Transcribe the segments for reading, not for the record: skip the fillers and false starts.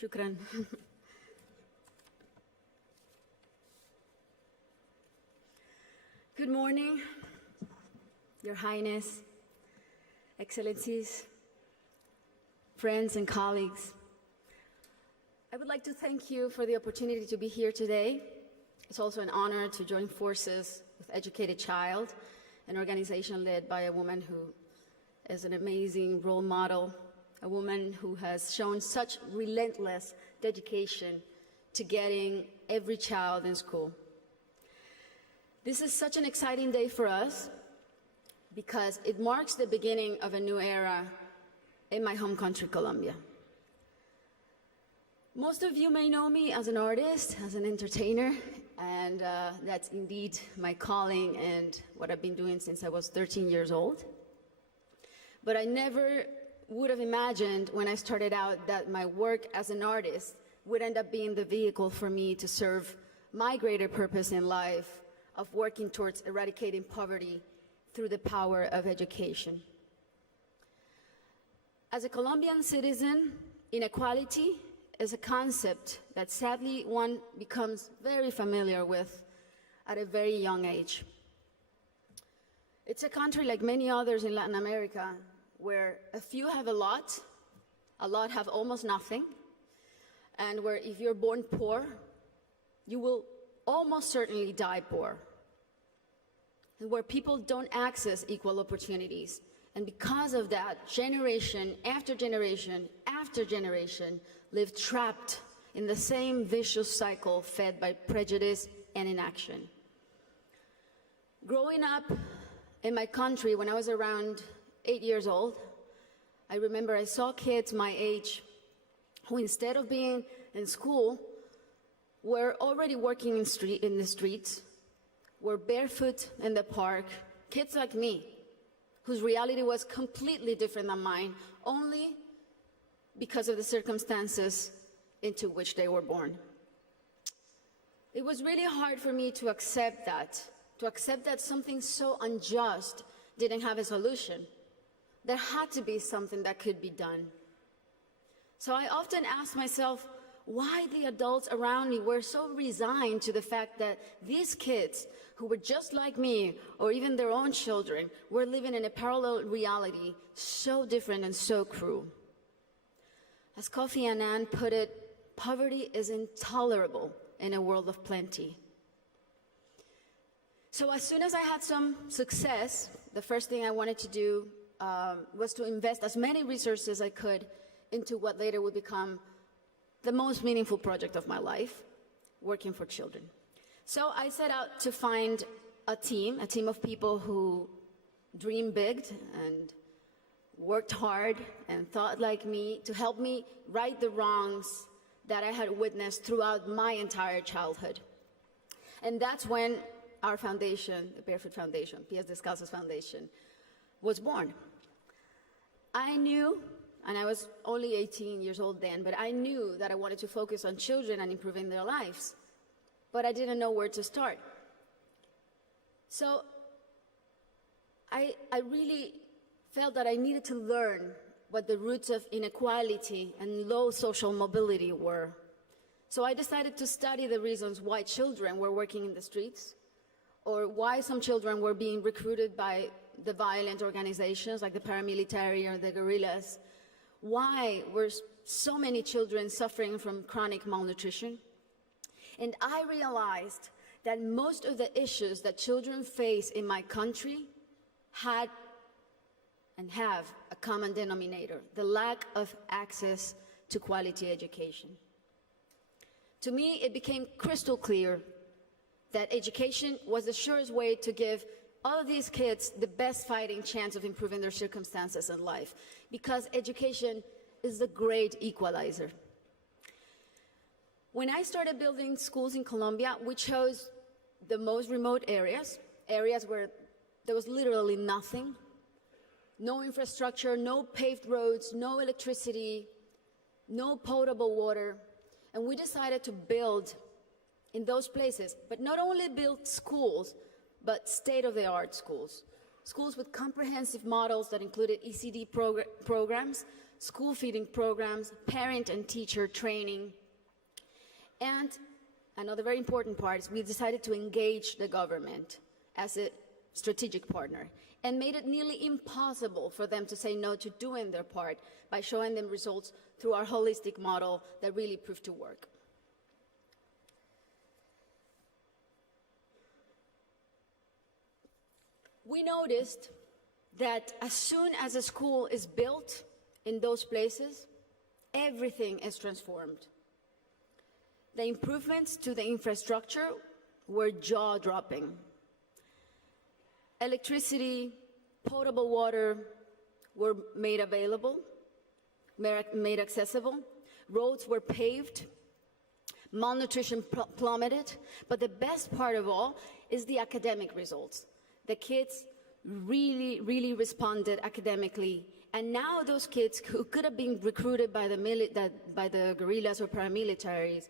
Shukran. Good morning, Your Highness, Excellencies, friends and colleagues. I would like to thank you for the opportunity to be here today. It's also an honor to join forces with Educated Child, an organization led by a woman who is an amazing role model, a woman who has shown such relentless dedication to getting every child in school. This is such an exciting day for us because it marks the beginning of a new era in my home country, Colombia. Most of you may know me as an artist, as an entertainer, and that's indeed my calling and what I've been doing since I was 13 years old. But I never would have imagined when I started out that my work as an artist would end up being the vehicle for me to serve my greater purpose in life of working towards eradicating poverty through the power of education. As a Colombian citizen, inequality is a concept that sadly one becomes very familiar with at a very young age. It's a country like many others in Latin America where a few have a lot have almost nothing, and where if you're born poor, you will almost certainly die poor, and where people don't access equal opportunities. And because of that, generation after generation after generation live trapped in the same vicious cycle fed by prejudice and inaction. Growing up in my country when I was around 8 years old, I remember I saw kids my age who, instead of being in school, were already working in the streets, were barefoot in the park, kids like me, whose reality was completely different than mine, only because of the circumstances into which they were born. It was really hard for me to accept that something so unjust didn't have a solution. There had to be something that could be done. So I often asked myself why the adults around me were so resigned to the fact that these kids, who were just like me, or even their own children, were living in a parallel reality so different and so cruel. As Kofi Annan put it, poverty is intolerable in a world of plenty. So as soon as I had some success, the first thing I wanted to do was to invest as many resources as I could into what later would become the most meaningful project of my life, working for children. So I set out to find a team of people who dreamed big and worked hard and thought like me to help me right the wrongs that I had witnessed throughout my entire childhood. And that's when our foundation, the Barefoot Foundation, Pies Descalzos Foundation, was born. I knew, and I was only 18 years old then, but I knew that I wanted to focus on children and improving their lives, but I didn't know where to start. So I really felt that I needed to learn what the roots of inequality and low social mobility were. So I decided to study the reasons why children were working in the streets, or why some children were being recruited by the violent organizations like the paramilitary or the guerrillas. Why were so many children suffering from chronic malnutrition? And I realized that most of the issues that children face in my country had and have a common denominator: the lack of access to quality education. To me, it became crystal clear that education was the surest way to give all of these kids the best fighting chance of improving their circumstances in life, because education is the great equalizer. When I started building schools in Colombia, we chose the most remote areas where there was literally nothing, no infrastructure, no paved roads, no electricity, no potable water. And we decided to build in those places, but not only build schools, but state-of-the-art schools. Schools with comprehensive models that included ECD programs, school feeding programs, parent and teacher training. And another very important part is we decided to engage the government as a strategic partner and made it nearly impossible for them to say no to doing their part by showing them results through our holistic model that really proved to work. We noticed that as soon as a school is built in those places, everything is transformed. The improvements to the infrastructure were jaw-dropping. Electricity, potable water were made available, made accessible. Roads were paved. Malnutrition plummeted. But the best part of all is the academic results. The kids really responded academically. And now those kids who could have been recruited by the guerrillas or paramilitaries,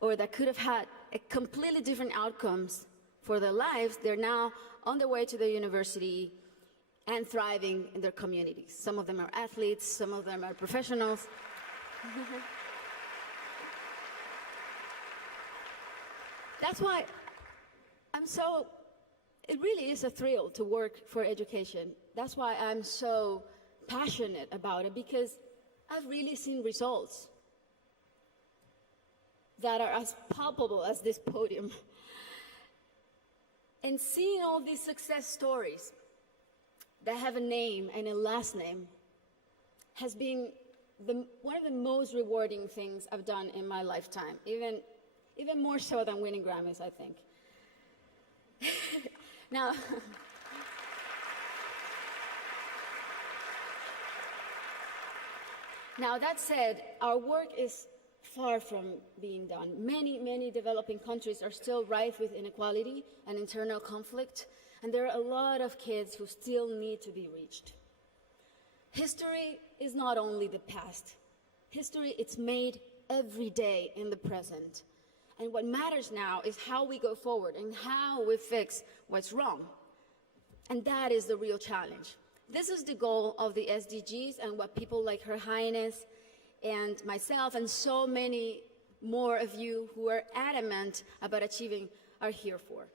or that could have had a completely different outcomes for their lives, they're now on their way to the university and thriving in their communities. Some of them are athletes, some of them are professionals. That's why it really is a thrill to work for education. That's why I'm so passionate about it, because I've really seen results that are as palpable as this podium. And seeing all these success stories that have a name and a last name has been one of the most rewarding things I've done in my lifetime, even more so than winning Grammys, I think. Now, that said, our work is far from being done. Many developing countries are still rife with inequality and internal conflict, and there are a lot of kids who still need to be reached. History is not only the past. History, it's made every day in the present. And what matters now is how we go forward and how we fix what's wrong. And that is the real challenge. This is the goal of the SDGs and what people like Her Highness and myself and so many more of you who are adamant about achieving are here for.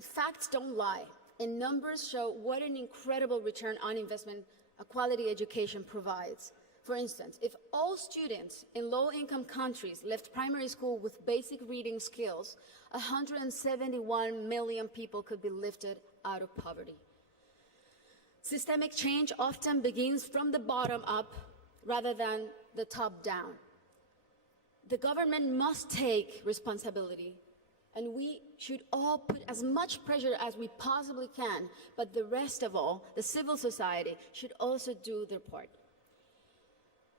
Facts don't lie, and numbers show what an incredible return on investment a quality education provides. For instance, if all students in low-income countries left primary school with basic reading skills, 171 million people could be lifted out of poverty. Systemic change often begins from the bottom up rather than the top down. The government must take responsibility, and we should all put as much pressure as we possibly can, but the rest of all, the civil society, should also do their part.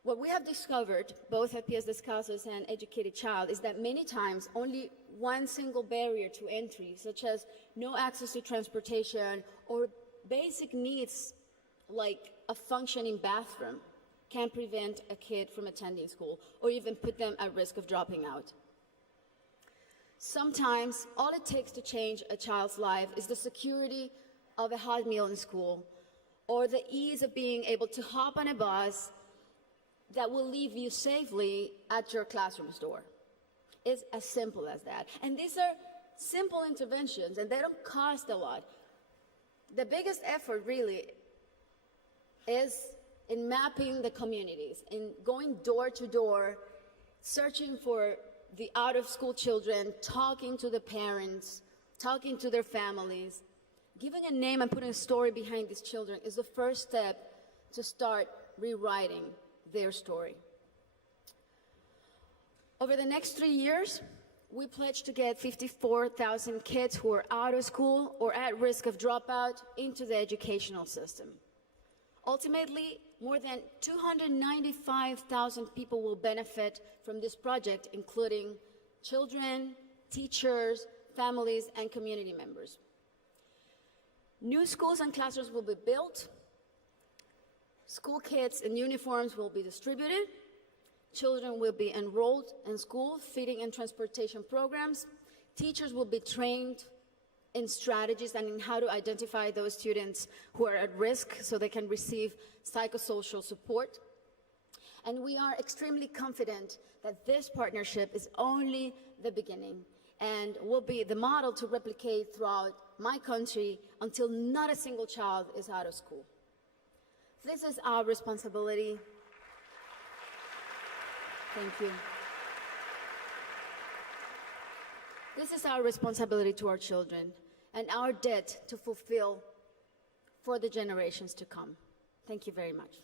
What we have discovered, both at Pies Descalzos and Educated Child, is that many times only one single barrier to entry, such as no access to transportation or basic needs like a functioning bathroom, can prevent a kid from attending school or even put them at risk of dropping out. Sometimes all it takes to change a child's life is the security of a hot meal in school or the ease of being able to hop on a bus that will leave you safely at your classroom's door. It's as simple as that. And these are simple interventions, and they don't cost a lot. The biggest effort really is in mapping the communities, in going door to door, searching for the out-of-school children, talking to the parents, talking to their families. Giving a name and putting a story behind these children is the first step to start rewriting their story. Over the next 3 years, we pledge to get 54,000 kids who are out of school or at risk of dropout into the educational system. Ultimately, more than 295,000 people will benefit from this project, including children, teachers, families, and community members. New schools and classrooms will be built. School kits and uniforms will be distributed. Children will be enrolled in school, feeding and transportation programs. Teachers will be trained in strategies and in how to identify those students who are at risk so they can receive psychosocial support. And we are extremely confident that this partnership is only the beginning and will be the model to replicate throughout my country until not a single child is out of school. This is our responsibility. Thank you. This is our responsibility to our children and our debt to fulfill for the generations to come. Thank you very much.